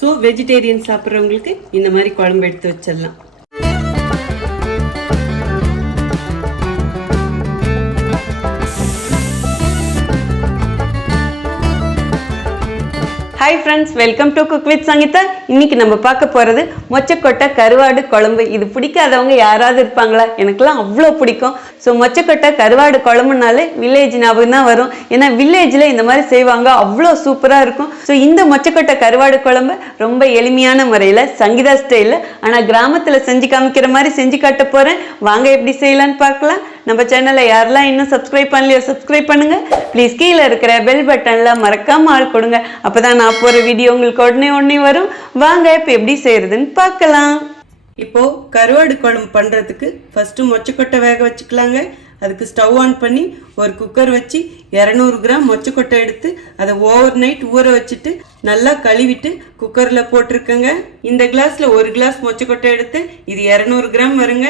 So vegetarian சாப்பிட்றவங்களுக்கு இந்த மாதிரி குழம்பு எடுத்து வச்சிடலாம். Hi friends, welcome to cook with Sangeetha. இன்னைக்கு நம்ம பார்க்க போகிறது மொச்சக்கொட்டை கருவாடு குழம்பு. இது பிடிக்காதவங்க யாராவது இருப்பாங்களா? எனக்குலாம் அவ்வளோ பிடிக்கும். ஸோ மொச்சக்கொட்டை கருவாடு குழம்புனாலே வில்லேஜ் ஞாபகம் தான் வரும். ஏன்னா வில்லேஜில் இந்த மாதிரி செய்வாங்க, அவ்வளோ சூப்பராக இருக்கும். ஸோ இந்த மொச்சக்கொட்டை கருவாடு குழம்பு ரொம்ப எளிமையான முறையில் சங்கீதா ஸ்டைலில் ஆனால் கிராமத்தில் செஞ்சு காமிக்கிற மாதிரி செஞ்சு காட்ட போகிறேன். வாங்க எப்படி செய்யலான்னு பார்க்கலாம். நம்ம சேனலை யாரெல்லாம் இன்னும் சப்ஸ்கிரைப் பண்ணலையோ சப்ஸ்கிரைப் பண்ணுங்க ப்ளீஸ். கீழே இருக்கிற பெல் பட்டனில் மறக்காம ஆள் கொடுங்க. அப்போதான் நான் போகிற வீடியோ உங்களுக்கு உடனே வரும். வாங்க இப்போ எப்படி செய்யறதுன்னு பார்க்கலாம். இப்போ கருவாடு குழம்பு பண்ணுறதுக்கு ஃபர்ஸ்ட்டு மொச்சக்கொட்டை வேக வச்சுக்கலாங்க. அதுக்கு ஸ்டவ் ஆன் பண்ணி ஒரு குக்கர் வச்சு 200 கிராம் மொச்சக்கொட்டை எடுத்து அதை ஓவர் நைட் ஊற வச்சுட்டு நல்லா கழுவிட்டு குக்கரில் போட்டிருக்கேங்க. இந்த கிளாஸில் 1 கிளாஸ் மொச்சக்கொட்டை எடுத்து இது 200 கிராம் வருங்க.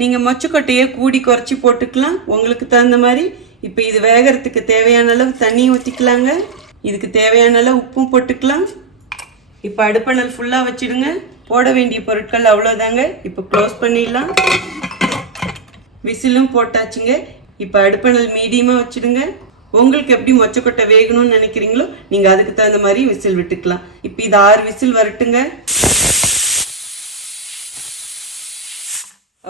நீங்கள் மொச்சக்கொட்டையை கூடி குறைச்சி போட்டுக்கலாம் உங்களுக்கு தகுந்த மாதிரி. இப்போ இது வேகிறதுக்கு தேவையான அளவு தண்ணி ஊற்றிக்கலாங்க. இதுக்கு தேவையான அளவு உப்பும் போட்டுக்கலாம். இப்போ அடுப்பணல் ஃபுல்லாக வச்சுடுங்க. போட வேண்டிய பொருட்கள் அவ்வளோதாங்க. இப்போ க்ளோஸ் பண்ணிடலாம். விசிலும் போட்டாச்சுங்க. இப்போ அடுப்பணல் மீடியமாக வச்சுடுங்க. உங்களுக்கு எப்படி மொச்சக்கொட்டை வேகணும்னு நினைக்கிறீங்களோ நீங்கள் அதுக்கு தகுந்த மாதிரி விசில் விட்டுக்கலாம். இப்போ இது 6 விசில் வரட்டுங்க.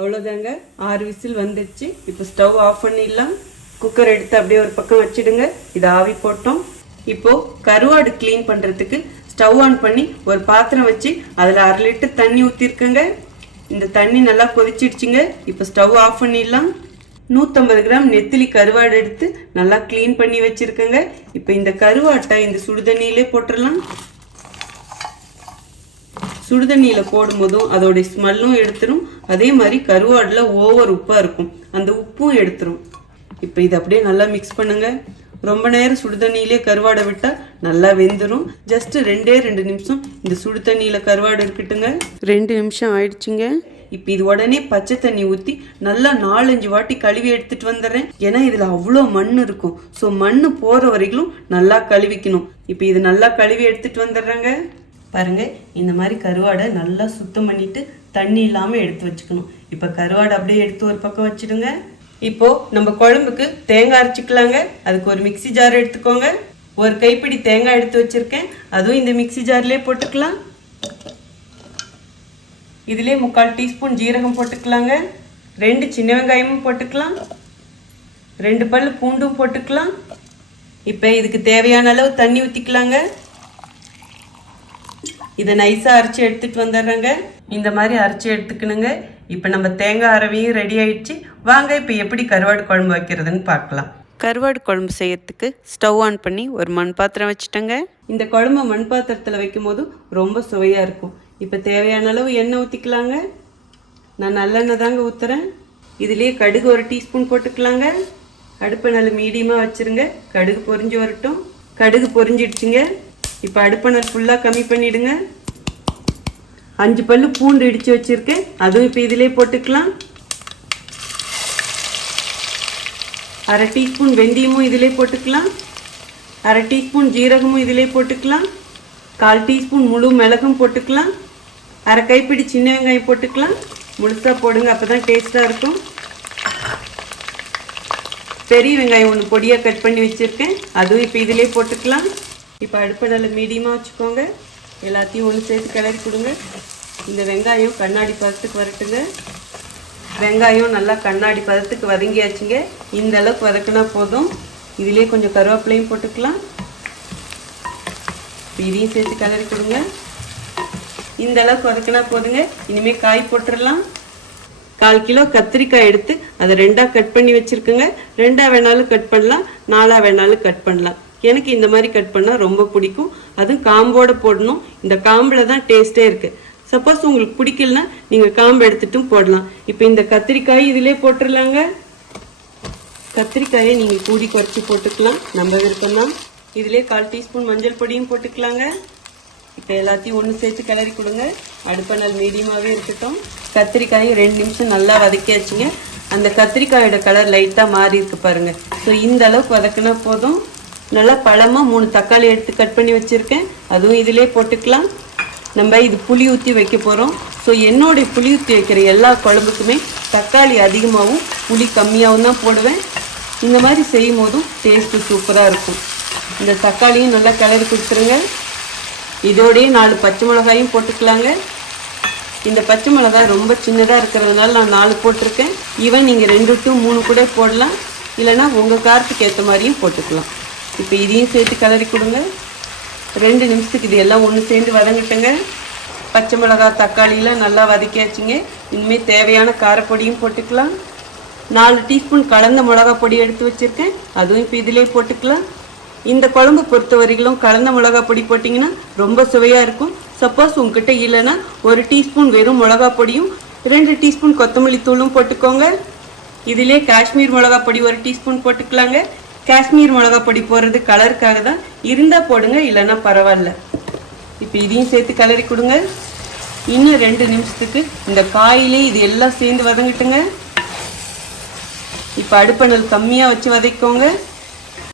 அவ்வளோதாங்க, 6 விசில் வந்துடுச்சு. இப்போ ஸ்டவ் ஆஃப் பண்ணிடலாம். குக்கர் எடுத்து அப்படியே ஒரு பக்கம் வச்சுடுங்க. இது ஆவி போட்டோம். இப்போ கருவாடு கிளீன் பண்ணுறதுக்கு ஸ்டவ் ஆன் பண்ணி ஒரு பாத்திரம் வச்சு அதில் 1/2 லிட்டர் தண்ணி ஊற்றிருக்கேங்க. இந்த தண்ணி நல்லா கொதிச்சிடுச்சுங்க. இப்போ ஸ்டவ் ஆஃப் பண்ணிடலாம். 150 கிராம் நெத்திலி கருவாடு எடுத்து நல்லா கிளீன் பண்ணி வச்சுருக்கேங்க. இப்போ இந்த கருவாட்டை இந்த சுடுதண்ணியிலே போட்டுடலாம். சுடுதண்ணியில் போடும்போதும் அதோடைய ஸ்மெல்லும் எடுத்துரும். அதே மாதிரி கருவாடில் ஓவர் உப்பாக இருக்கும், அந்த உப்பும் எடுத்துரும். இப்போ இது அப்படியே நல்லா மிக்ஸ் பண்ணுங்க. ரொம்ப நேரம் சுடுதண்ணியிலே கருவாடை விட்டால் நல்லா வெந்துடும். ஜஸ்ட் 2 நிமிஷம் இந்த சுடுதண்ணியில் கருவாடு இருக்கட்டுங்க. 2 நிமிஷம் ஆயிடுச்சுங்க. இப்போ இது உடனே பச்சை தண்ணி ஊற்றி நல்லா 4-5 வாட்டி கழுவி எடுத்துட்டு வந்துடுறேன். ஏன்னா இதில் அவ்வளோ மண் இருக்கும். ஸோ மண் போகிற வரைக்கும் நல்லா கழுவிக்கணும். இப்போ இது நல்லா கழுவி எடுத்துட்டு வந்துடுறேங்க. பாருங்க, இந்த மாதிரி கருவாடை நல்லா சுத்தம் பண்ணிட்டு தண்ணி இல்லாமல் எடுத்து வச்சுக்கணும். இப்போ கருவாடை அப்படியே எடுத்து ஒரு பக்கம் வச்சுடுங்க. இப்போ நம்ம குழம்புக்கு தேங்காய் அரைச்சிக்கலாங்க. அதுக்கு ஒரு மிக்சி ஜார் எடுத்துக்கோங்க. ஒரு கைப்பிடி தேங்காய் எடுத்து வச்சிருக்கேன், அதுவும் இந்த மிக்சி ஜார்லேயே போட்டுக்கலாம். இதுலேயே 3/4 டீஸ்பூன் ஜீரகம் போட்டுக்கலாங்க. 2 சின்ன வெங்காயமும் போட்டுக்கலாம். 2 பல் பூண்டும் போட்டுக்கலாம். இப்போ இதுக்கு தேவையான அளவு தண்ணி ஊற்றிக்கலாங்க. இதை நைஸாக அரைச்சி எடுத்துட்டு வந்துடுறேங்க. இந்த மாதிரி அரைச்சி எடுத்துக்கணுங்க. இப்போ நம்ம தேங்காய் அரவையும் ரெடி ஆயிடுச்சு. வாங்க இப்போ எப்படி கருவாடு குழம்பு வைக்கிறதுன்னு பார்க்கலாம். கருவாடு குழம்பு செய்யறதுக்கு ஸ்டவ் ஆன் பண்ணி ஒரு மண் பாத்திரம் வச்சுட்டேங்க. இந்த குழம்பு மண் பாத்திரத்தில் வைக்கும் போது ரொம்ப சுவையாக இருக்கும். இப்போ தேவையான அளவு எண்ணெய் ஊற்றிக்கலாங்க. நான் நல்லெண்ணெய் தாங்க ஊற்றுறேன். இதுலேயே கடுகு 1 டீஸ்பூன் போட்டுக்கலாங்க. அடுப்பை நல்ல மீடியமாக வச்சுருங்க. கடுகு பொரிஞ்சு வரட்டும். கடுகு பொரிஞ்சிடுச்சுங்க. இப்போ அடுப்பணல் ஃபுல்லாக கம்மி பண்ணிவிடுங்க. 5 பல்லு பூண்டு இடித்து வச்சுருக்கேன், அதுவும் இப்போ இதிலே போட்டுக்கலாம். 1/2 டீஸ்பூன் வெந்தயமும் இதிலே போட்டுக்கலாம். 1/2 டீஸ்பூன் ஜீரகமும் இதிலே போட்டுக்கலாம். 1/4 டீஸ்பூன் முழு மிளகும் போட்டுக்கலாம். 1/2 கைப்பிடி சின்ன வெங்காயம் போட்டுக்கலாம். முழுசாக போடுங்க, அப்போ தான் டேஸ்ட்டாக இருக்கும். பெரிய வெங்காயம் 1 பொடியாக கட் பண்ணி வச்சுருக்கேன், அதுவும் இப்போ இதிலே போட்டுக்கலாம். இப்போ அடுப்படலை மீடியமாக வச்சுக்கோங்க. எல்லாத்தையும் ஒன்று சேர்த்து கிளறி கொடுங்க. இந்த வெங்காயம் கண்ணாடி பதத்துக்கு வரட்டுங்க. வெங்காயம் நல்லா கண்ணாடி பதத்துக்கு வதங்கியாச்சுங்க. இந்த அளவுக்கு வதக்கினா போதும். இதிலே கொஞ்சம் கருவேப்பிலையும் போட்டுக்கலாம். இதையும் சேர்த்து கிளறி கொடுங்க. இந்த அளவுக்கு வதக்கினா போதுங்க. இனிமேல் காய் போட்டுடலாம். 1/4 கிலோ கத்திரிக்காய் எடுத்து அதை 2ஆக கட் பண்ணி வச்சுருக்குங்க. 2ஆக வேணாலும் கட் பண்ணலாம், 4ஆக வேணாலும் கட் பண்ணலாம். எனக்கு இந்த மாதிரி கட் பண்ணால் ரொம்ப பிடிக்கும். அதுவும் காம்போடு போடணும். இந்த காம்பில் தான் டேஸ்ட்டே இருக்குது. சப்போஸ் உங்களுக்கு பிடிக்கலனா நீங்கள் காம்பு எடுத்துட்டும் போடலாம். இப்போ இந்த கத்திரிக்காய் இதிலே போட்டுடலாங்க. கத்திரிக்காயை நீங்கள் கூடி குறைச்சி போட்டுக்கலாம், நம்ம விருப்பம்தான். இதிலே 1/4 டீஸ்பூன் மஞ்சள் பொடியும் போட்டுக்கலாங்க. இப்போ எல்லாத்தையும் ஒன்று சேர்த்து கிளறி கொடுங்க. அடுப்பணல் மீடியமாகவே இருக்கட்டும். கத்திரிக்காயை 2 நிமிஷம் நல்லா வதக்கியாச்சுங்க. அந்த கத்திரிக்காயோட கலர் லைட்டாக மாறி இருக்கு பாருங்கள். ஸோ இந்த அளவுக்கு வதக்கினா போதும். நல்லா பழமாக 3 தக்காளி எடுத்து கட் பண்ணி வச்சுருக்கேன், அதுவும் இதிலே போட்டுக்கலாம். நம்ம இது புளி ஊற்றி வைக்க போகிறோம். ஸோ என்னுடைய புளி ஊற்றி வைக்கிற எல்லா குழம்புக்குமே தக்காளி அதிகமாகவும் புளி கம்மியாகவும் தான் போடுவேன். இந்த மாதிரி செய்யும் போதும் டேஸ்ட்டு சூப்பராக இருக்கும். இந்த தக்காளியும் நல்லா கிளறி கொடுத்துருங்க. இதோடையே 4 பச்சை மிளகாயும் போட்டுக்கலாங்க. இந்த பச்சை மிளகாய் ரொம்ப சின்னதாக இருக்கிறதுனால நான் 4 போட்டிருக்கேன். ஈவன் நீங்கள் 2 to 3 கூட போடலாம், இல்லைனா உங்கள் காரத்துக்கு ஏற்ற மாதிரியும் போட்டுக்கலாம். இப்போ இதையும் சேர்த்து கிளறி கொடுங்க. 2 நிமிஷத்துக்கு இது எல்லாம் ஒன்று சேர்ந்து வதங்கிட்டுங்க. பச்சை மிளகாய் தக்காளியெலாம் நல்லா வதக்கியாச்சுங்க. இனிமேல் தேவையான காரப்பொடியும் போட்டுக்கலாம். 4 டீஸ்பூன் கலந்த மிளகா பொடி எடுத்து வச்சுருக்கேன், அதுவும் இப்போ இதிலே போட்டுக்கலாம். இந்த குழம்பு பொறுத்த வரைக்கும் கலந்த மிளகா பொடி போட்டிங்கன்னா ரொம்ப சுவையாக இருக்கும். சப்போஸ் உங்ககிட்ட இல்லைன்னா 1 டீஸ்பூன் வெறும் மிளகா பொடியும் 2 டீஸ்பூன் கொத்தமல்லி தூளும் போட்டுக்கோங்க. இதிலே காஷ்மீர் மிளகா பொடி 1 டீஸ்பூன் போட்டுக்கலாங்க. காஷ்மீர் மிளகா பொடி போடுறது கலருக்காக தான், இருந்தால் போடுங்க, இல்லைன்னா பரவாயில்ல. இப்போ இதையும் சேர்த்து கிளறி கொடுங்க. இன்னும் 2 நிமிஷத்துக்கு இந்த காயிலே இது எல்லாம் சேர்ந்து வதங்கிட்டுங்க. இப்போ அடுப்பணல் கம்மியாக வச்சு வதக்கிக்கோங்க.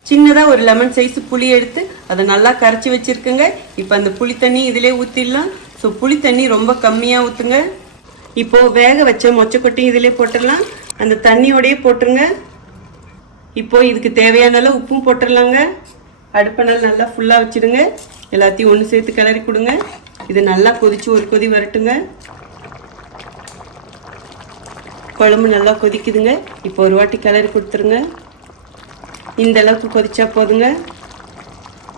சின்னதாக ஒரு லெமன் சைஸ் புளி எடுத்து அதை நல்லா கரைச்சி வச்சுருக்குங்க. இப்போ அந்த புளி தண்ணி இதிலே ஊற்றிடலாம். ஸோ புளி தண்ணி ரொம்ப கம்மியாக ஊற்றுங்க. இப்போது வேக வச்ச மொச்சக்கொட்டையும் இதிலே போட்டுடலாம். அந்த தண்ணியோடையே போட்டுருங்க. இப்போது இதுக்கு தேவையான அளவு உப்பும் போட்டுடலாங்க. அடுப்பணல் நல்லா ஃபுல்லாக வச்சுடுங்க. எல்லாத்தையும் ஒன்று சேர்த்து கிளறி கொடுங்க. இது நல்லா கொதித்து ஒரு கொதி வரட்டுங்க. குழம்பு நல்லா கொதிக்குதுங்க. இப்போ ஒரு வாட்டி கிளறி கொடுத்துருங்க. இந்த அளவுக்கு கொதிச்சா போதுங்க.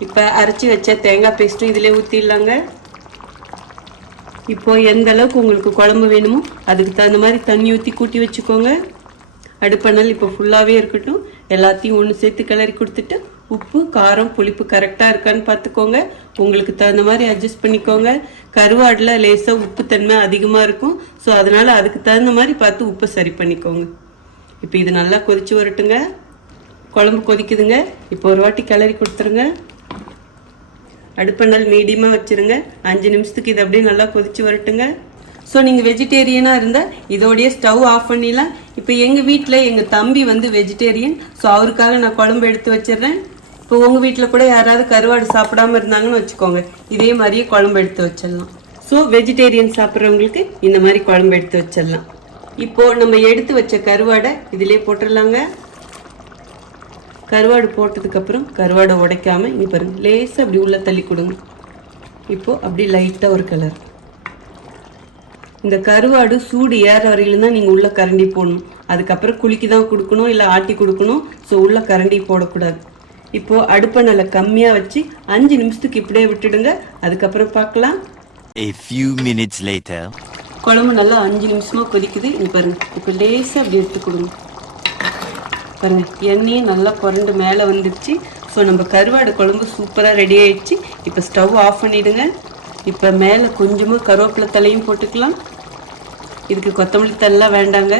இப்போ அரைச்சி வச்ச தேங்காய் பேஸ்ட்டும் இதிலே ஊற்றிடலாங்க. இப்போது எந்த அளவுக்கு உங்களுக்கு குழம்பு வேணுமோ அதுக்கு தகுந்த மாதிரி தண்ணி ஊற்றி கூட்டி வச்சுக்கோங்க. அடுப்பணல் இப்போ ஃபுல்லாகவே இருக்கட்டும். எல்லாத்தையும் ஒன்று சேர்த்து கிளறி கொடுத்துட்டு உப்பு காரம் புளிப்பு கரெக்டாக இருக்கான்னு பார்த்துக்கோங்க. உங்களுக்கு தகுந்த மாதிரி அட்ஜஸ்ட் பண்ணிக்கோங்க. கருவாடில் லேசாக உப்பு தன்மை அதிகமாக இருக்கும். ஸோ அதனால் அதுக்கு தகுந்த மாதிரி பார்த்து உப்பை சரி பண்ணிக்கோங்க. இப்போ இது நல்லா கொதிச்சு வரட்டுங்க. குழம்பு கொதிக்குதுங்க. இப்போ ஒரு வாட்டி கிளறி கொடுத்துருங்க. அடுப்பணல் மீடியமாக வச்சுருங்க. 5 நிமிஷத்துக்கு இது அப்படியே நல்லா கொதிச்சு வரட்டுங்க. ஸோ நீங்கள் வெஜிடேரியனாக இருந்தால் இதோடைய ஸ்டவ் ஆஃப் பண்ணிடலாம். இப்போ எங்கள் வீட்டில் எங்கள் தம்பி வந்து வெஜிடேரியன். ஸோ அவருக்காக நான் குழம்பு எடுத்து வச்சிடுறேன். இப்போ உங்கள் வீட்டில் கூட யாராவது கருவாடு சாப்பிடாமல் இருந்தாங்கன்னு வச்சுக்கோங்க, இதே மாதிரியே குழம்பு எடுத்து வச்சிடலாம். ஸோ வெஜிடேரியன் சாப்பிட்றவங்களுக்கு இந்த மாதிரி குழம்பு எடுத்து வச்சிடலாம். இப்போது நம்ம எடுத்து வச்ச கருவாடை இதிலே போட்டுடலாங்க. கருவாடு போட்டதுக்கப்புறம் கருவாடை உடைக்காமல் இங்கே பாருங்கள் லேசாக அப்படி உள்ளே தள்ளி கொடுங்க. இப்போது அப்படி லைட்டாக ஒரு கலர். இந்த கருவாடு சூடு ஏற வரையிலும் தான் நீங்கள் உள்ளே கரண்டி போடணும். அதுக்கப்புறம் குலுக்கி தான் கொடுக்கணும், இல்லை ஆட்டி கொடுக்கணும். ஸோ உள்ளே கரண்டி போடக்கூடாது. இப்போது அடுப்பை நல்லா கம்மியாக வச்சு 5 நிமிஷத்துக்கு இப்படியே விட்டுடுங்க. அதுக்கப்புறம் பார்க்கலாம். A few minutes later. குழம்பு நல்லா 5 நிமிஷமாக கொதிக்குது. இங்கே பாருங்கள் இப்போ லேசாக அப்படி எடுத்து கொடுங்க. பாருங்கள் எண்ணெயும் நல்லா குரண்டு மேலே வந்துடுச்சு. ஸோ நம்ம கருவாடு குழம்பு சூப்பராக ரெடி ஆகிடுச்சு. இப்போ ஸ்டவ் ஆஃப் பண்ணிவிடுங்க. இப்போ மேலே கொஞ்சமாக கருவேப்பிலை தலையும் போட்டுக்கலாம். இதுக்கு கொத்தமல்லி தல்லாம் வேண்டாங்க.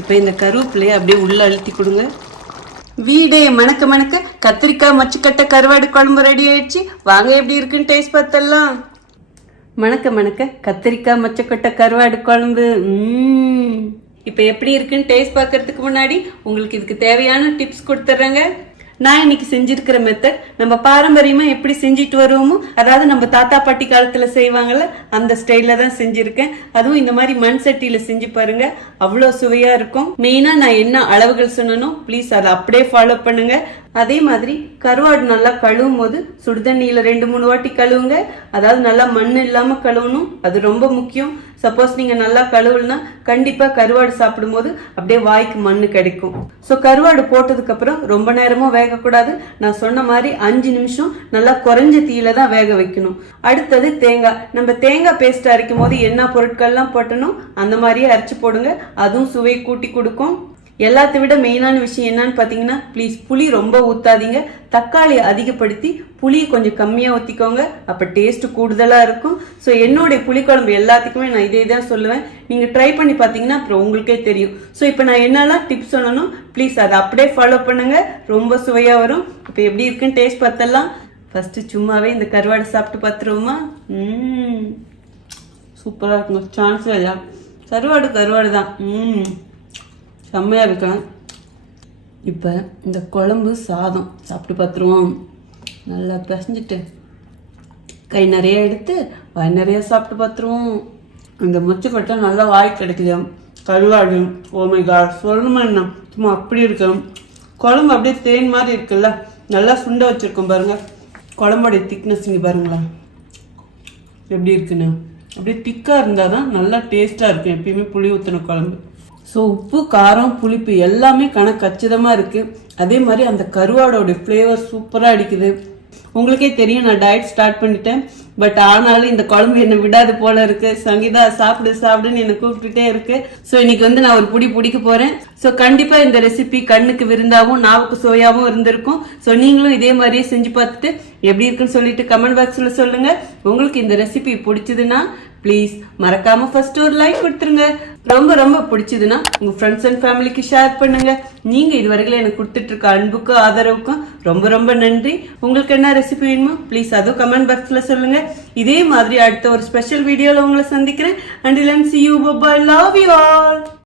இப்போ இந்த கருவேப்பிலையை அப்படியே உள்ளே அழுத்தி கொடுங்க. வீடே மணக்க மணக்க கத்திரிக்காய் மொச்சக்கொட்டை கருவாடு குழம்பு ரெடி ஆயிடுச்சு. வாங்க எப்படி இருக்குன்னு டேஸ்ட் பார்த்தலாம். மணக்க மணக்க கத்திரிக்காய் மொச்சக்கொட்டை கருவாடு குழம்பு. இப்போ எப்படி இருக்குன்னு டேஸ்ட் பார்க்கறதுக்கு முன்னாடி உங்களுக்கு இதுக்கு தேவையான டிப்ஸ் கொடுத்துட்றேங்க. நான் இன்னைக்கு செஞ்சிருக்கிற மெத்தட் நம்ம பாரம்பரியமா எப்படி செஞ்சுட்டு வருவோமோ, அதாவது நம்ம தாத்தா பாட்டி காலத்துல செய்வாங்கல்ல அந்த ஸ்டைல்ல தான் செஞ்சிருக்கேன். அதுவும் இந்த மாதிரி மண் சட்டியில செஞ்சு பாருங்க, அவ்வளோ சுவையா இருக்கும். மெயினா நான் என்ன அளவுகள் சொன்னனோ ப்ளீஸ் அதை அப்படியே ஃபாலோ பண்ணுங்க. அதே மாதிரி கருவாடு நல்லா கழுவும் போது சுடுதண்ணியில 2-3 வாட்டி கழுவுங்க. அதாவது நல்லா மண் இல்லாம கழுவணும், அது ரொம்ப முக்கியம். சப்போஸ் நீங்க நல்லா கழுவுலனா கண்டிப்பா கருவாடு சாப்பிடும் போது அப்படியே வாய்க்கு மண்ணு கிடைக்கும். ஸோ கருவாடு போட்டதுக்கு அப்புறம் ரொம்ப நேரமும் வேகக்கூடாது. நான் சொன்ன மாதிரி 5 நிமிஷம் நல்லா குறைஞ்ச தீயில தான் வேக வைக்கணும். அடுத்தது தேங்காய். நம்ம தேங்காய் பேஸ்ட் அரைக்கும் போது என்ன பொருட்கள்லாம் போட்டணும் அந்த மாதிரியே அரைச்சு போடுங்க, அதுவும் சுவை கூட்டி கொடுக்கும். எல்லாத்தை விட மெயினான விஷயம் என்னன்னு பார்த்தீங்கன்னா, ப்ளீஸ் புளி ரொம்ப ஊற்றாதீங்க. தக்காளி அதிகப்படுத்தி புளியை கொஞ்சம் கம்மியாக ஊற்றிக்கோங்க, அப்போ டேஸ்ட் கூடுதலாக இருக்கும். ஸோ என்னுடைய புளிக்குழம்பு எல்லாத்துக்குமே நான் இதே தான் சொல்லுவேன். நீங்கள் ட்ரை பண்ணி பார்த்தீங்கன்னா அப்புறம் உங்களுக்கே தெரியும். ஸோ இப்போ நான் என்னெல்லாம் டிப்ஸ் சொல்லணும் ப்ளீஸ் அதை அப்படியே ஃபாலோ பண்ணுங்க, ரொம்ப சுவையாக வரும். இப்போ எப்படி இருக்குன்னு டேஸ்ட் பார்த்தலாம். ஃபஸ்ட்டு சும்மாவே இந்த கருவாடு சாப்பிட்டு பார்த்துருவோமா? சூப்பராக இருக்குங்க, சான்ஸே இல்லையா. கருவாடு தான் செம்மையாக இருக்கலாம். இப்போ இந்த குழம்பு சாதம் சாப்பிட்டு பார்த்துருவோம். நல்லா பிசைஞ்சிட்டு கை நிறைய எடுத்து வாய் நிறைய சாப்பிட்டு பார்த்துருவோம். இந்த மொச்சக்கொட்டை நல்லா வாய் கிடைக்குது. கருவாடு ஓமை காட் சொல்லணுமா என்ன, சும்மா அப்படி இருக்கணும். குழம்பு அப்படியே தேன் மாதிரி இருக்குல்ல, நல்லா சுண்ட வச்சிருக்கோம் பாருங்க. குழம்போடைய திக்னஸ் இங்கே பாருங்களேன் எப்படி இருக்குன்னு. அப்படியே திக்காக இருந்தால் தான் நல்லா டேஸ்ட்டாக இருக்கும் எப்பயுமே புளி ஊற்றின குழம்பு. ஸோ உப்பு காரம் புளிப்பு எல்லாமே கணக்கு கச்சிதமாக இருக்குது. அதே மாதிரி அந்த கருவாடோடைய ஃப்ளேவர் சூப்பராக அடிக்குது. உங்களுக்கே தெரியும் நான் டயட் ஸ்டார்ட் பண்ணிட்டேன். பட் ஆனாலும் இந்த குழம்பு என்னை விடாது போல இருக்கு. சங்கீதா சாப்பிடு சாப்பிடுன்னு என்னை கூப்பிட்டுட்டே இருக்கு. ஸோ இன்னைக்கு நான் ஒரு பிடிக்க போறேன். ஸோ கண்டிப்பா இந்த ரெசிபி கண்ணுக்கு விருந்தாவும் நாவுக்கு சுவையாவும் இருந்திருக்கும். ஸோ நீங்களும் இதே மாதிரியே செஞ்சு பார்த்துட்டு எப்படி இருக்குன்னு சொல்லிட்டு கமெண்ட் பாக்ஸ்ல சொல்லுங்க. உங்களுக்கு இந்த ரெசிபி பிடிச்சதுன்னா ப்ளீஸ் மறக்காம ஃபர்ஸ்ட் ஒரு லைக் கொடுத்துருங்க. ரொம்ப ரொம்ப பிடிச்சதுன்னா உங்க ஃப்ரெண்ட்ஸ் அண்ட் ஃபேமிலிக்கு ஷேர் பண்ணுங்க. நீங்க இதுவரைக்கும் எனக்கு கொடுத்துட்டு இருக்க அன்புக்கும் ஆதரவுக்கும் ரொம்ப ரொம்ப நன்றி. உங்களுக்கு என்ன ரெசிபி வேணுமோ ப்ளீஸ் அதுவும் கமெண்ட் பாக்ஸ்ல சொல்லுங்க. இதே மாதிரி அடுத்த ஒரு ஸ்பெஷல் வீடியோல உங்களை சந்திக்கிறேன். Until then, see you. Bye bye. Love you all.